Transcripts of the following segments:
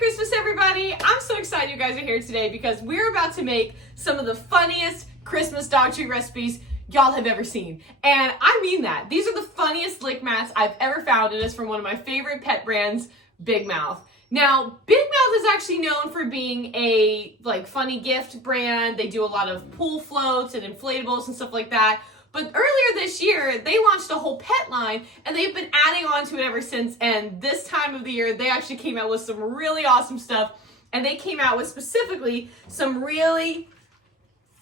Christmas, everybody! I'm so excited you guys are here today because we're about to make some of the funniest Christmas dog treat recipes y'all have ever seen. And I mean that. These are the funniest lick mats I've ever found, and it's from one of my favorite pet brands, BigMouth. Now, BigMouth is actually known for being a funny gift brand. They do a lot of pool floats and inflatables and stuff like that. But earlier this year, they launched a whole pet line, and they've been adding on to it ever since. And this time of the year, they actually came out with some really awesome stuff. And they came out with specifically some really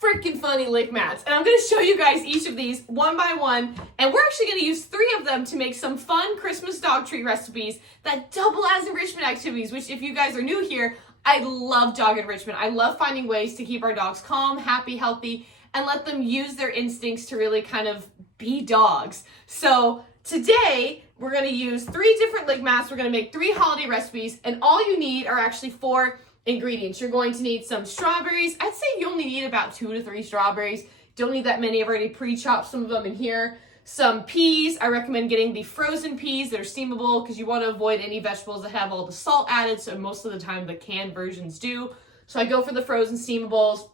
freaking funny lick mats. And I'm going to show you guys each of these one by one. And we're actually going to use 3 of them to make some fun Christmas dog treat recipes that double as enrichment activities, which if you guys are new here, I love dog enrichment. I love finding ways to keep our dogs calm, happy, healthy, and let them use their instincts to really kind of be dogs. So today we're going to use 3 different lick mats. We're going to make 3 holiday recipes, and all you need are actually 4 ingredients. You're going to need some strawberries. I'd say you only need about 2 to 3 strawberries. Don't need that many. I've already pre-chopped some of them in here. Some peas. I recommend getting the frozen peas that are steamable because you want to avoid any vegetables that have all the salt added, so most of the time the canned versions do. So I go for the frozen steamables.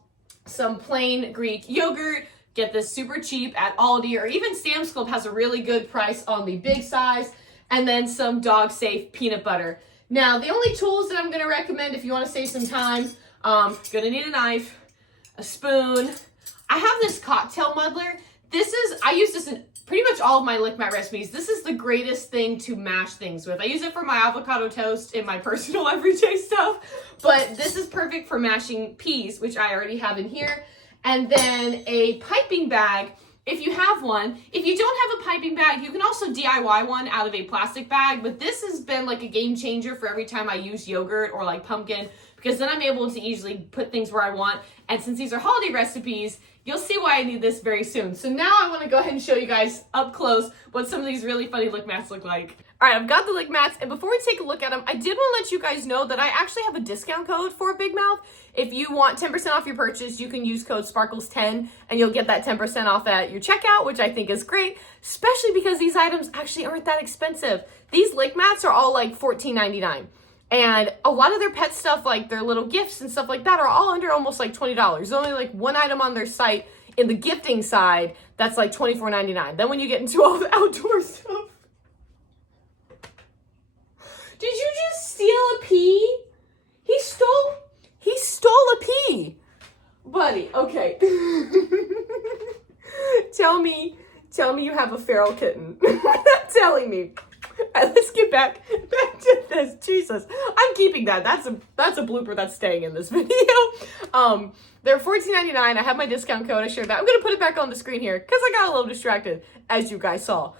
Some plain Greek yogurt. Get this super cheap at Aldi, or even Sam's Club has a really good price on the big size. And then some dog safe peanut butter. Now, the only tools that I'm going to recommend if you want to save some time, gonna need a knife, a spoon. I have this cocktail muddler. I use this in pretty much all of my lick mat recipes. This is the greatest thing to mash things with. I use it for my avocado toast and my personal everyday stuff, but this is perfect for mashing peas, which I already have in here. And then a piping bag, if you have one. If you don't have a piping bag, you can also DIY one out of a plastic bag, but this has been like a game changer for every time I use yogurt or like pumpkin, because then I'm able to easily put things where I want. And since these are holiday recipes, you'll see why I need this very soon. So now I want to go ahead and show you guys up close what some of these really funny lick mats look like. All right, I've got the lick mats, and before we take a look at them, I did want to let you guys know that I actually have a discount code for BigMouth. If you want 10% off your purchase, you can use code SPARKLES10, and you'll get that 10% off at your checkout, which I think is great, especially because these items actually aren't that expensive. These lick mats are all like $14.99. And a lot of their pet stuff, like their little gifts and stuff like that, are all under almost like $20. There's only like one item on their site in the gifting side that's like $24.99. Then when you get into all the outdoor stuff. Did you just steal a pea? He stole a pea. Buddy, okay. Tell me you have a feral kitten. Not telling me. All right, let's get back to this. Jesus, I'm keeping that. That's a blooper that's staying in this video. They're $14.99. I have my discount code. I shared that. I'm gonna put it back on the screen here because I got a little distracted, as you guys saw.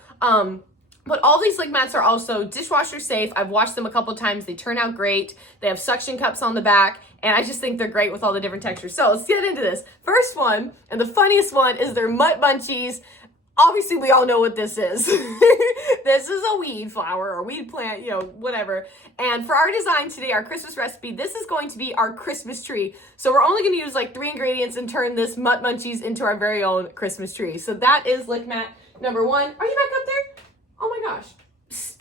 But all these lick mats are also dishwasher safe. I've washed them a couple times. They turn out great. They have suction cups on the back, and I just think they're great with all the different textures. So let's get into this. First one, and the funniest one, is their Mutt Munchies. Obviously, we all know what this is. This is a weed flower or weed plant, whatever. And for our design today, our Christmas recipe, this is going to be our Christmas tree. So we're only going to use like 3 ingredients and turn this Mutt Munchies into our very own Christmas tree. So that is lick mat number 1. Are you back up there? Oh my gosh. Psst.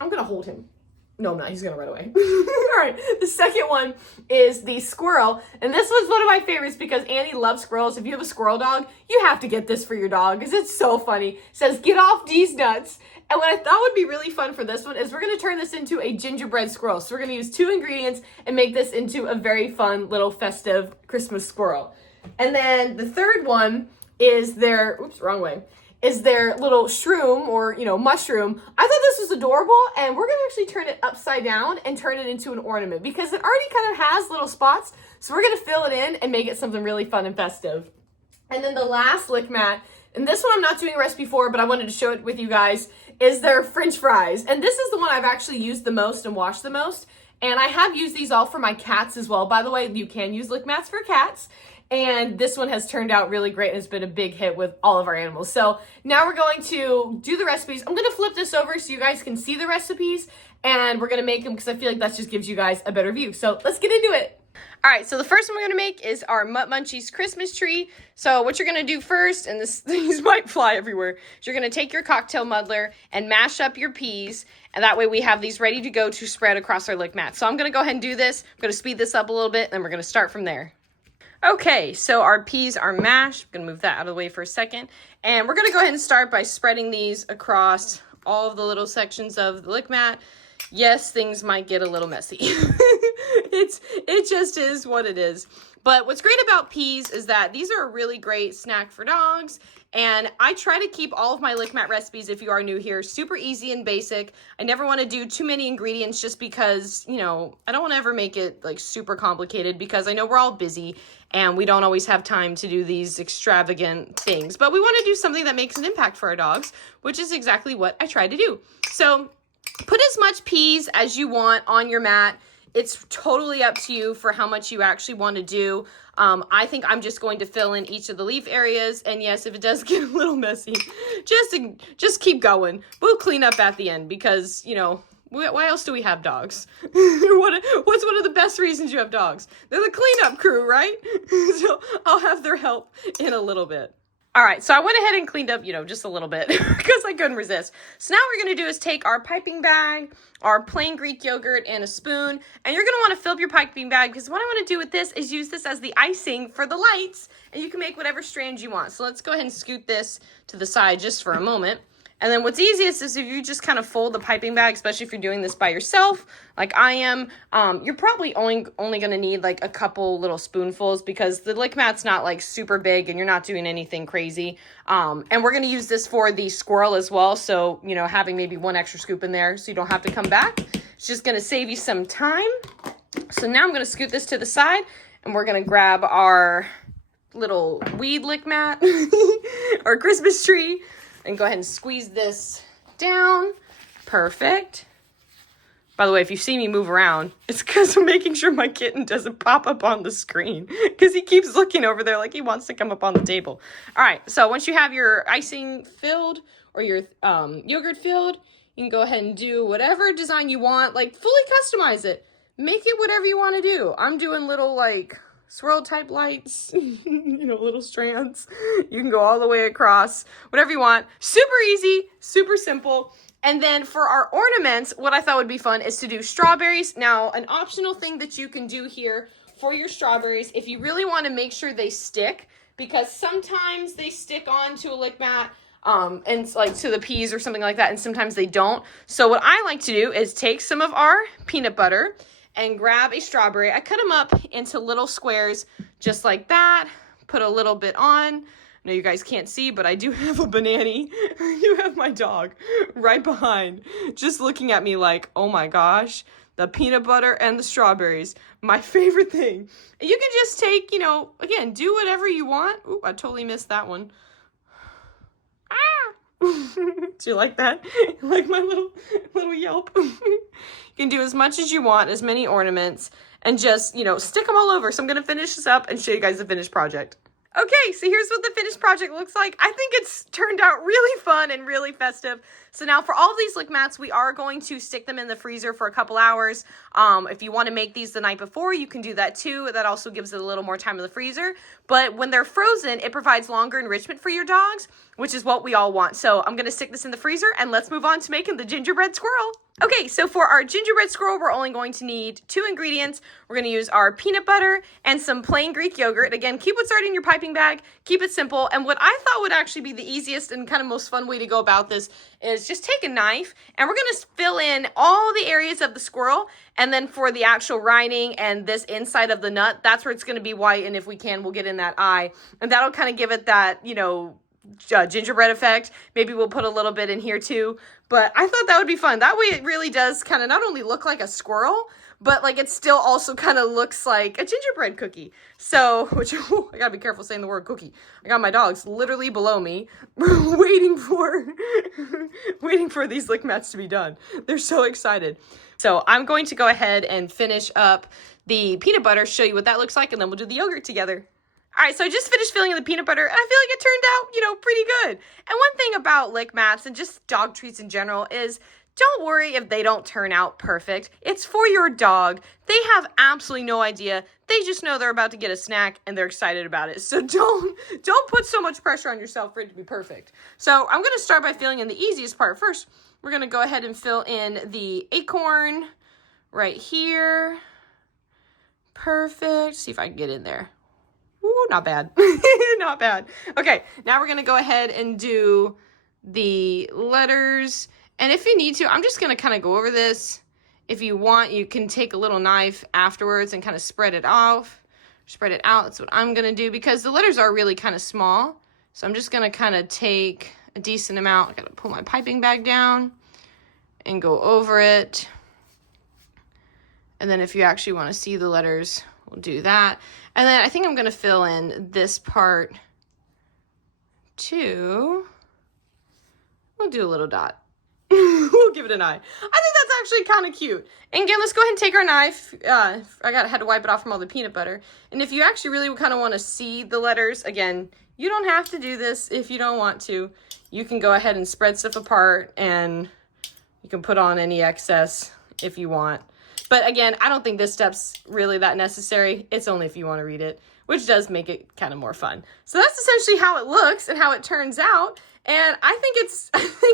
I'm going to hold him. No, I'm not. He's going to run away. All right. The second one is the squirrel. And this was one of my favorites because Annie loves squirrels. If you have a squirrel dog, you have to get this for your dog because it's so funny. It says, "Get off these nuts." And what I thought would be really fun for this one is we're going to turn this into a gingerbread squirrel. So we're going to use 2 ingredients and make this into a very fun little festive Christmas squirrel. And then the third one is their, is their little shroom or, mushroom. I thought this was adorable, and we're gonna actually turn it upside down and turn it into an ornament because it already kind of has little spots. So we're gonna fill it in and make it something really fun and festive. And then the last lick mat, and this one I'm not doing a recipe for, but I wanted to show it with you guys, is their French fries. And this is the one I've actually used the most and washed the most. And I have used these all for my cats as well. By the way, you can use lick mats for cats. And this one has turned out really great and it's been a big hit with all of our animals. So now we're going to do the recipes. I'm going to flip this over so you guys can see the recipes, and we're going to make them because I feel like that just gives you guys a better view. So let's get into it. All right, so the first one we're gonna make is our Mutt Munchies Christmas tree. So what you're gonna do first, and these might fly everywhere, is you're gonna take your cocktail muddler and mash up your peas, and that way we have these ready to go to spread across our lick mat. So I'm gonna go ahead and do this. I'm gonna speed this up a little bit, and then we're gonna start from there. Okay, so our peas are mashed. I'm gonna move that out of the way for a second. And we're gonna go ahead and start by spreading these across all of the little sections of the lick mat. Yes, things might get a little messy. It just is what it is. But what's great about peas is that these are a really great snack for dogs. And I try to keep all of my lick mat recipes, if you are new here, super easy and basic. I never want to do too many ingredients just because, you know, I don't want to ever make it like super complicated because I know we're all busy and we don't always have time to do these extravagant things. But we want to do something that makes an impact for our dogs, which is exactly what I try to do. So put as much peas as you want on your mat. It's totally up to you for how much you actually want to do. I think I'm just going to fill in each of the leaf areas. And yes, if it does get a little messy, just keep going. We'll clean up at the end because, you know, why else do we have dogs? What's one of the best reasons you have dogs? They're the cleanup crew, right? So I'll have their help in a little bit. All right, so I went ahead and cleaned up, you know, just a little bit because I couldn't resist. So now what we're going to do is take our piping bag, our plain Greek yogurt, and a spoon. And you're going to want to fill up your piping bag because what I want to do with this is use this as the icing for the lights. And you can make whatever strands you want. So let's go ahead and scoot this to the side just for a moment. And then what's easiest is if you just kind of fold the piping bag, especially if you're doing this by yourself, like I am, you're probably only going to need like a couple little spoonfuls because the lick mat's not like super big and you're not doing anything crazy. And we're going to use this for the squirrel as well. So, you know, having maybe one extra scoop in there so you don't have to come back. It's just going to save you some time. So now I'm going to scoot this to the side and we're going to grab our little weed lick mat or Christmas tree. And go ahead and squeeze this down. Perfect. By the way, if you see me move around, it's because I'm making sure my kitten doesn't pop up on the screen because he keeps looking over there like he wants to come up on the table. All right, so once you have your icing filled or your yogurt filled, you can go ahead and do whatever design you want, like fully customize it. Make it whatever you want to do. I'm doing little like swirl type lights, you know, little strands. You can go all the way across, whatever you want. Super easy, super simple. And then for our ornaments, what I thought would be fun is to do strawberries. Now, an optional thing that you can do here for your strawberries, if you really want to make sure they stick, because sometimes they stick onto a lick mat, and like to the peas or something like that, and sometimes they don't. So what I like to do is take some of our peanut butter and grab a strawberry. I cut them up into little squares just like that. Put a little bit on. I know you guys can't see, but I do have a banana. You have my dog right behind, just looking at me like, oh my gosh, the peanut butter and the strawberries, my favorite thing. You can just take, you know, again, do whatever you want. Ooh, I totally missed that one. Do you like that? Like my little yelp? You can do as much as you want, as many ornaments, and just, you know, stick them all over. So I'm going to finish this up and show you guys the finished project. Okay, so here's what the finished project looks like. I think it's turned out really fun and really festive. So now for all of these lick mats, we are going to stick them in the freezer for a couple hours. If you want to make these the night before, you can do that too. That also gives it a little more time in the freezer. But when they're frozen, it provides longer enrichment for your dogs, which is what we all want. So I'm going to stick this in the freezer and let's move on to making the gingerbread squirrel. Okay, so for our gingerbread squirrel, we're only going to need 2 ingredients. We're going to use our peanut butter and some plain Greek yogurt. Again, keep what's already in your piping bag. Keep it simple. And what I thought would actually be the easiest and kind of most fun way to go about this is just take a knife and we're going to fill in all the areas of the squirrel. And then for the actual lining and this inside of the nut, that's where it's going to be white. And if we can, we'll get in that eye. And that'll kind of give it that, you know, gingerbread effect. Maybe we'll put a little bit in here too. But I thought that would be fun. That way it really does kind of not only look like a squirrel, but like it still also kind of looks like a gingerbread cookie. So, which, I gotta be careful saying the word cookie. I got my dogs literally below me waiting for these lick mats to be done. They're so excited. So I'm going to go ahead and finish up the peanut butter, show you what that looks like, and then we'll do the yogurt together. All right, so I just finished filling in the peanut butter, and I feel like it turned out, you know, pretty good. And one thing about lick mats and just dog treats in general is Don't worry if they don't turn out perfect. It's for your dog. They have absolutely no idea. They just know they're about to get a snack and they're excited about it. So don't put so much pressure on yourself for it to be perfect. So I'm going to start by filling in the easiest part first. We're going to go ahead and fill in the acorn right here. Perfect. See if I can get in there. Ooh, not bad. Not bad. Okay, now we're going to go ahead and do the letters. And if you need to, I'm just going to kind of go over this. If you want, you can take a little knife afterwards and kind of spread it off. Spread it out. That's what I'm going to do because the letters are really kind of small. So I'm just going to kind of take a decent amount. I got to pull my piping bag down and go over it. And then if you actually want to see the letters, we'll do that. And then I think I'm going to fill in this part too. We'll do a little dot. We'll give it an eye. I think that's actually kind of cute. And again, let's go ahead and take our knife. I had to wipe it off from all the peanut butter. And if you actually really kind of want to see the letters, again, you don't have to do this if you don't want to. You can go ahead and spread stuff apart and you can put on any excess if you want. But again, I don't think this step's really that necessary. It's only if you want to read it, which does make it kind of more fun. So that's essentially how it looks and how it turns out. And I think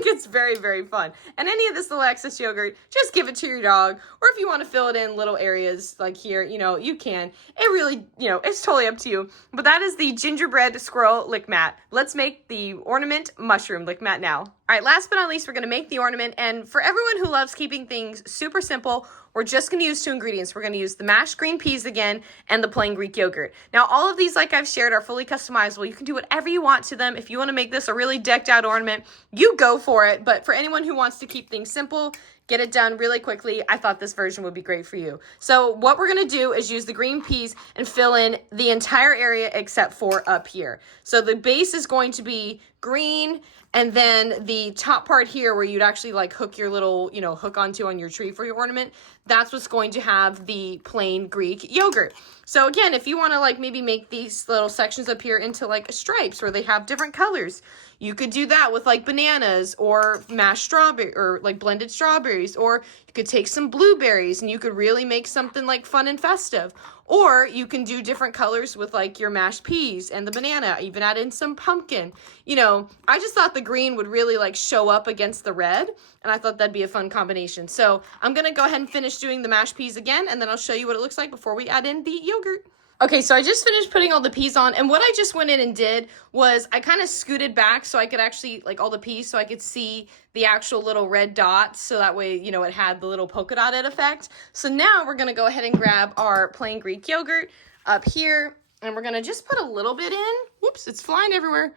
it's very, very fun. And any of this little excess yogurt, just give it to your dog. Or if you want to fill it in little areas like here, you can. It really, it's totally up to you. But that is the gingerbread squirrel lick mat. Let's make the ornament mushroom lick mat now. All right, last but not least, we're going to make the ornament. And for everyone who loves keeping things super simple, we're just going to use 2 ingredients. We're going to use the mashed green peas again and the plain Greek yogurt. Now, all of these, like I've shared, are fully customizable. You can do whatever you want to them. If you want to make this a really decked out ornament, you go for it. But for anyone who wants to keep things simple, get it done really quickly, I thought this version would be great for you. So what we're going to do is use the green peas and fill in the entire area except for up here. So the base is going to be green, and then the top part here where you'd actually like hook your little, hook onto on your tree for your ornament, that's what's going to have the plain Greek yogurt. So again, if you want to like maybe make these little sections up here into like stripes where they have different colors, you could do that with like bananas or mashed strawberry or like blended strawberries, or you could take some blueberries and you could really make something like fun and festive. Or you can do different colors with like your mashed peas and the banana, even add in some pumpkin. I just thought the green would really like show up against the red, and I thought that'd be a fun combination. So I'm going to go ahead and finish doing the mashed peas again, and then I'll show you what it looks like before we add in the yogurt. Okay, so I just finished putting all the peas on, and what I just went in and did was I kind of scooted back so I could actually, like all the peas, so I could see the actual little red dots, so that way, it had the little polka dotted effect. So now we're going to go ahead and grab our plain Greek yogurt up here, and we're going to just put a little bit in. Whoops, it's flying everywhere.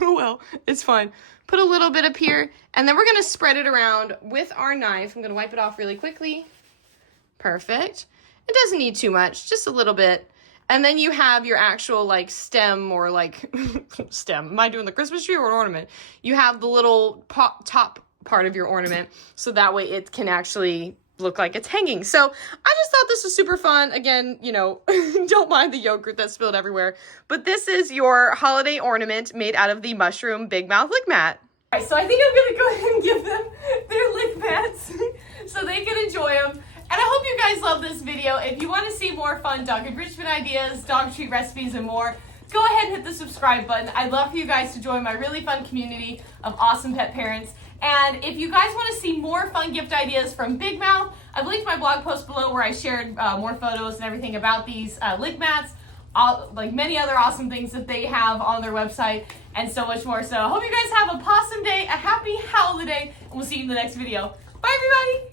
Oh well, it's fine. Put a little bit up here, and then we're going to spread it around with our knife. I'm going to wipe it off really quickly. Perfect. It doesn't need too much, just a little bit. And then you have your actual like stem or like stem. Am I doing the Christmas tree or an ornament? You have the little top part of your ornament, so that way it can actually look like it's hanging. So I just thought this was super fun. Again, don't mind the yogurt that spilled everywhere. But this is your holiday ornament made out of the mushroom BigMouth lick mat. All right, so I think I'm going to go ahead and give them their lick mats so they can enjoy them. And I hope you guys love this video. If you want to see more fun dog enrichment ideas, dog treat recipes, and more, go ahead and hit the subscribe button. I'd love for you guys to join my really fun community of awesome pet parents. And if you guys want to see more fun gift ideas from BigMouth, I've linked my blog post below where I shared more photos and everything about these lick mats, like many other awesome things that they have on their website, and so much more. So I hope you guys have a possum day, a happy holiday, and we'll see you in the next video. Bye, everybody!